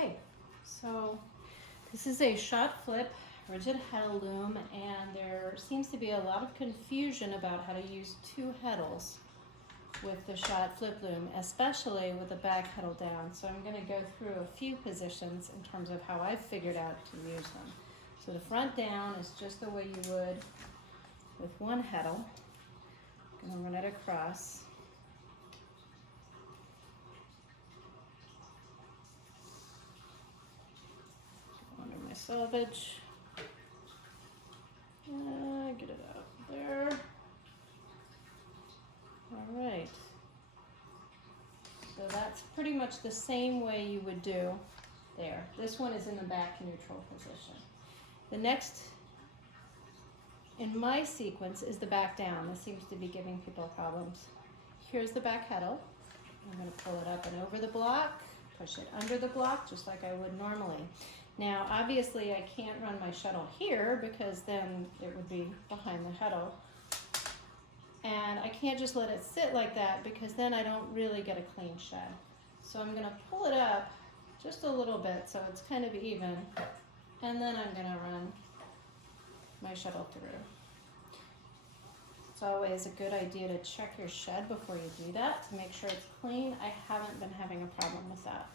Okay, so this is a Schacht Flip rigid heddle loom, and there seems to be a lot of confusion about how to use two heddles with the Schacht Flip loom, especially with the back heddle down. So I'm going to go through a few positions in terms of how I've figured out to use them. So the front down is just the way you would with one heddle. I'm going to run it across. Under my selvage. Get it out there. All right. So that's pretty much the same way you would do there. This one is in the back neutral position. The next in my sequence is the back down. This seems to be giving people problems. Here's the back heddle. I'm going to pull it up and over the block, push it under the block just like I would normally. Now obviously I can't run my shuttle here because then it would be behind the heddle. And I can't just let it sit like that because then I don't really get a clean shed. So I'm going to pull it up just a little bit so it's kind of even, and then I'm going to run my shuttle through. It's always a good idea to check your shed before you do that to make sure it's clean. I haven't been having a problem with that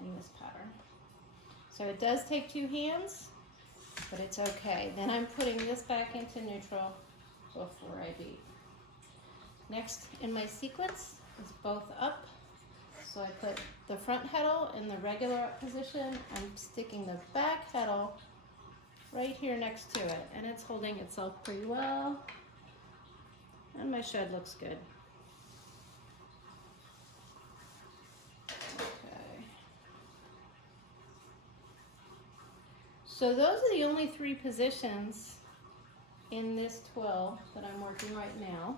in this pattern. So it does take two hands, but it's okay. Then I'm putting this back into neutral before I beat. Next in my sequence is both up. So I put the front heddle in the regular up position. I'm sticking the back heddle right here next to it, and it's holding itself pretty well. And my shed looks good. Okay. So those are the only three positions in this twill that I'm working right now.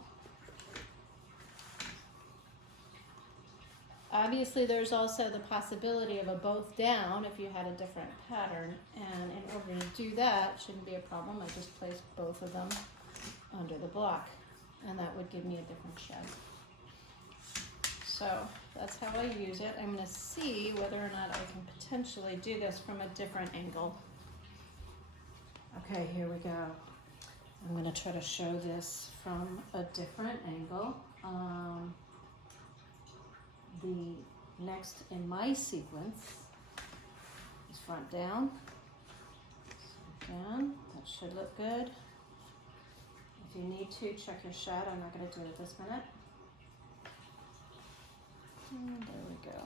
Obviously there's also the possibility of a both down if you had a different pattern, and in order to do that, shouldn't be a problem. I just place both of them under the block, and that would give me a different shed. So that's how I use it. I'm going to see whether or not I can potentially do this from a different angle. Okay, here we go. I'm going to try to show this from a different angle. The next in my sequence is front down. So again, that should look good. If you need to, check your shed. I'm not going to do it this minute. And there we go.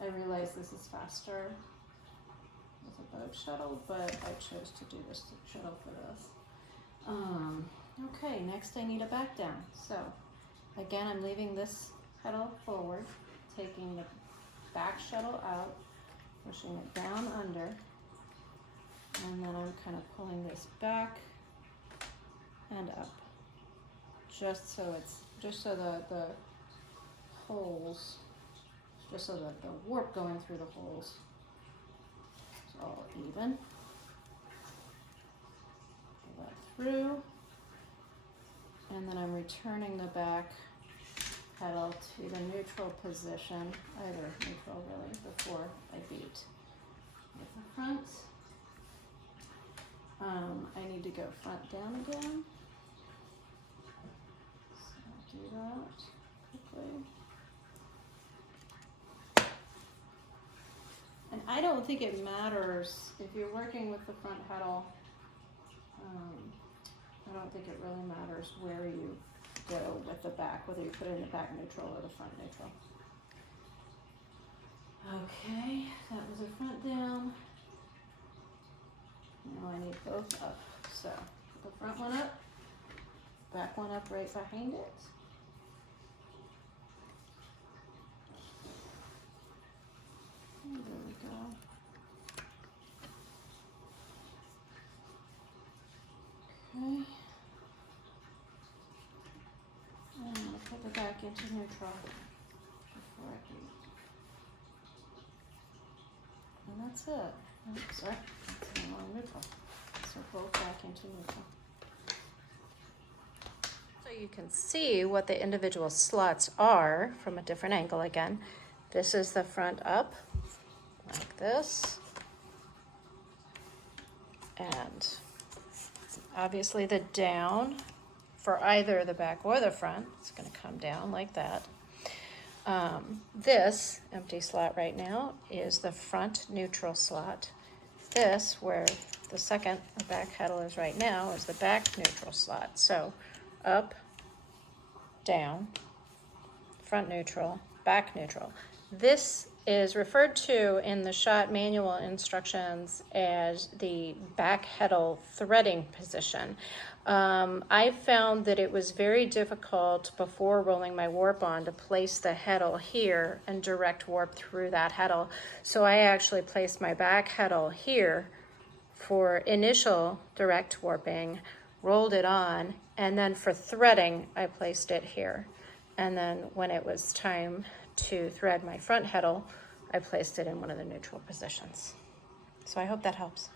I realize this is faster with a boat shuttle, but I chose to do this shuttle for this. Okay, next I need a back down. So again, I'm leaving this heddle forward, taking the back shuttle out, pushing it down under, and then I'm kind of pulling this back and up, just so the holes, just so that the warp going through the holes is all even. Pull that through. And then I'm returning the back heddle to the neutral position, either neutral really, before I beat. With the front, I need to go front down again. So I'll do that quickly. And I don't think it matters if you're working with the front heddle. I don't think it really matters where you go with the back, whether you put it in the back neutral or the front neutral. Okay, that was a front down. Now I need both up. So put the front one up, back one up right behind it. And there we go. Okay. And I'm going to put the back into neutral before I beat. And that's it. Oops, sorry, that's in wrong neutral. So both back into neutral. So you can see what the individual slots are from a different angle again. This is the front up, like this. And obviously the down for either the back or the front, it's going to come down like that. This empty slot right now is the front neutral slot. This, where the second back heddle is right now, is the back neutral slot. So up, down, front neutral, back neutral. This is referred to in the shot manual instructions as the back heddle threading position. I found that it was very difficult before rolling my warp on to place the heddle here and direct warp through that heddle. So I actually placed my back heddle here for initial direct warping, rolled it on, and then for threading, I placed it here. And then when it was time to thread my front heddle, I placed it in one of the neutral positions. So I hope that helps.